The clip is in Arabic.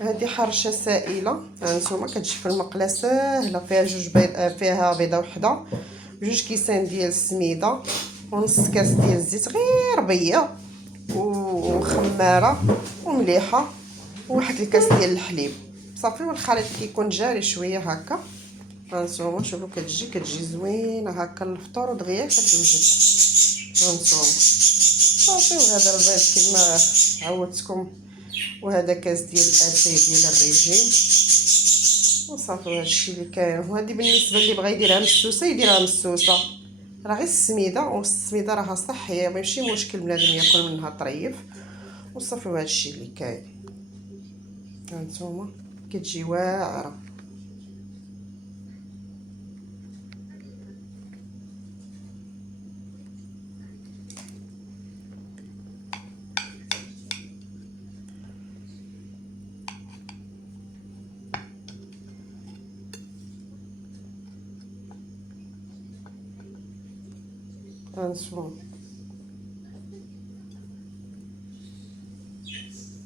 هذه حرشه سائله هانتوما كتجي في المقله ساهله، فيها جوج بيض، فيها بيضه وحده، جوج كيسان ديال السميده، ونص كاس ديال الزيت غير بيه وخماره ومليحه، وواحد الكاس ديال الحليب صافي. والخليط كيكون جاري شويه هكا. هانتوما شوفوا كتجي زوينه هكا للفطور ودغيا كتوجد. هانتوما صافي. وهذا البيض كما عودتكم، وهذا كاس ديال الاتاي ديال الريجيم، وصافي. هذا الشيء اللي كاين. وهذه بالنسبه اللي بغى يديرها مسوسه يديرها مسوسه، راه غير السميده، والسميده راها صحيه ماشي مشكل بنادم ياكل منها طريف، وصافي. وهذا الشيء اللي كاين. هانتوما كتجي واعره. هانتوما